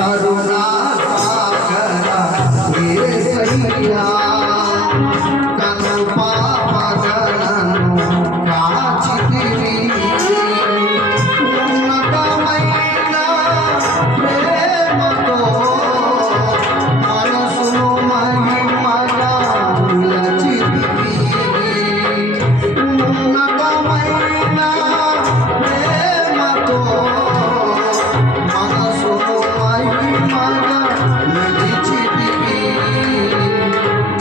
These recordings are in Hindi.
करुणा करा मेरे सैया कनु पाप मैना प्रेम तो सुनो महिमा लची देवी उनका मैना प्रेम तो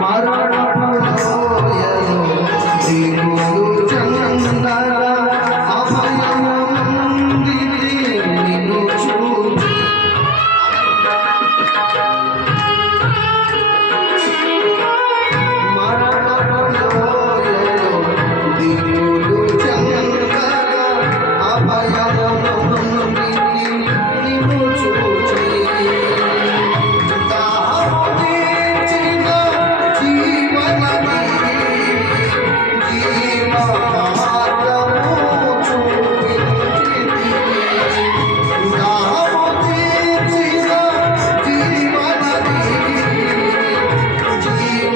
मारा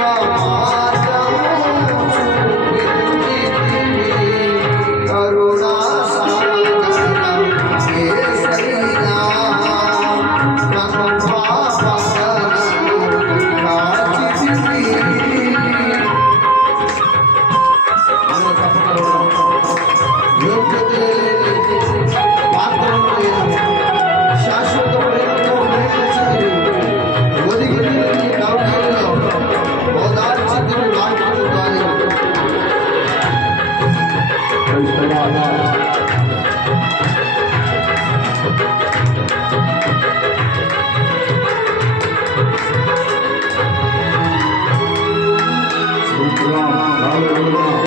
Allah. Allah